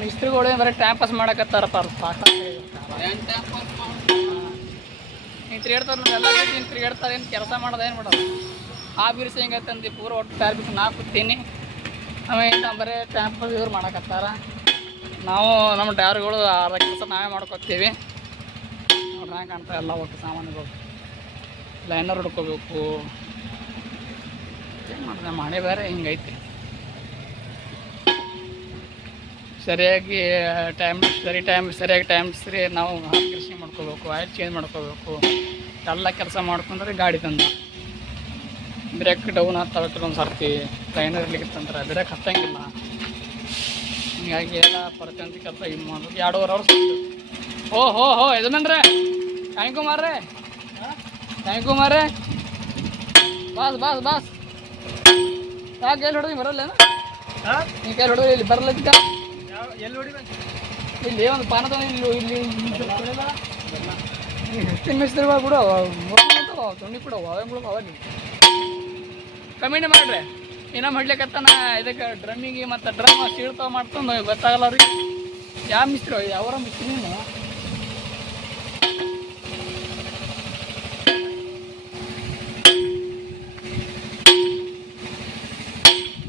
ಮಿಸ್ತ್ರಿಗಳು ಬರೀ time pass ಮಾಡಕತ್ತಾರಪ್ಪ ಅವ್ರು. ಪಾಠ ತಿರುಗಾಡ್ತಾರೆ ಎಲ್ಲ ತಿರುಗಾಡ್ತಾರೆ ಏನು ಕೆಲಸ ಮಾಡೋದು ಏನು ಮಾಡೋದು ಆ ಬಿರ್ಸಿ ಹೆಂಗೈತಂದು ಪೂರ ಒಟ್ಟು ಬಿಟ್ಟು ನಾ ಕೂತೀನಿ ಆಮೇಲೆ ಬರೀ ಟೈಮ್ ಪಾಸ್ ಇವ್ರು ಮಾಡಕತ್ತಾರ ನಾವು ನಮ್ಮ ಡ್ರೈವರ್ಗಳು ಅರ್ಧ ಕೆಲಸ ನಾವೇ ಮಾಡ್ಕೊತೀವಿ. ನೋಡ್ರಿ ಹ್ಯಾಂಗೆ ಕಾಣ್ತಾ ಎಲ್ಲ ಒಟ್ಟು ಸಾಮಾನುಗಳು. ಲೈನರ್ ಹುಡ್ಕೋಬೇಕು ಏನು ಮಾಡಿದೆ ಮಾಡಿ ಬೇರೆ ಹಿಂಗೈತಿ. ಸರಿಯಾಗಿ ಟೈಮ್ ಸರಿ ಟೈಮ್ ಸರಿಯಾಗಿ ಟೈಮ್ ಸರಿ ನಾವು ಕೃಷಿ ಮಾಡ್ಕೋಬೇಕು ಆಯಿಲ್ ಚೇಂಜ್ ಮಾಡ್ಕೋಬೇಕು ಎಲ್ಲ ಕೆಲಸ ಮಾಡ್ಕೊಂಡ್ರೆ ಗಾಡಿ ತಂದ. ಬ್ರೇಕ್ ಡೌನ್ ಆಗ್ತವೆ ಕೆಲವೊಂದು ಸರ್ತಿ ಟ್ರೈನ್ ಇರ್ಲಿಕ್ಕೆ ಬ್ರೇಕ್ ಹತ್ತಂಗಿಲ್ಲ. ಹೀಗಾಗಿ ಎಲ್ಲ ಪ್ರತಿಯೊಂದು ಕೆಲಸ ಇದು ಮಾಡೋದು ಎರಡೂವರೆ ಅವರ್ ಓ ಹೋ ಹೋ ಇದನ್ನಂದ್ರೆ ಕಾಯ್ಕುಮಾರ್ರೆ ಮಾರ್ರೆ ಬಾಸ್ ಬಾಸ್ ಬಾಸ್. ಯಾಕೆ ಎಲ್ಲಿ ಹೊಡೆದು ಹಾಂ? ನೀ ಕೈ ಹೊಡೆದು ಇಲ್ಲಿ ನೋಡಿ ಇಲ್ಲಿ ಒಂದು ಪಾನದ ಇಲ್ಲಿ ಇಲ್ಲಿ ಮಿಸ್ತ್ರಿಗಳು ಕೂಡ ತೊಂಡಿ ಕೂಡ ಅವಂಗಳು ಅವ ಕಮ್ಮಿನೇ ಮಾಡ್ರಿ. ಇನ್ನೂ ಮಾಡ್ಲಿಕ್ಕತ್ತಾನ ಇದಕ್ಕೆ ಡ್ರಮ್ಮಿಗೆ ಮತ್ತು ಡ್ರಮ್ ಸೀಳ್ತಾವ ಮಾಡ್ಕೊಂಡು ಗೊತ್ತಾಗಲ್ಲ ಅವ್ರಿಗೆ. ಯಾವ ಮಿಸ್ತ್ರಿ ಅವರ? ಮಿಸ್ತ್ರಿ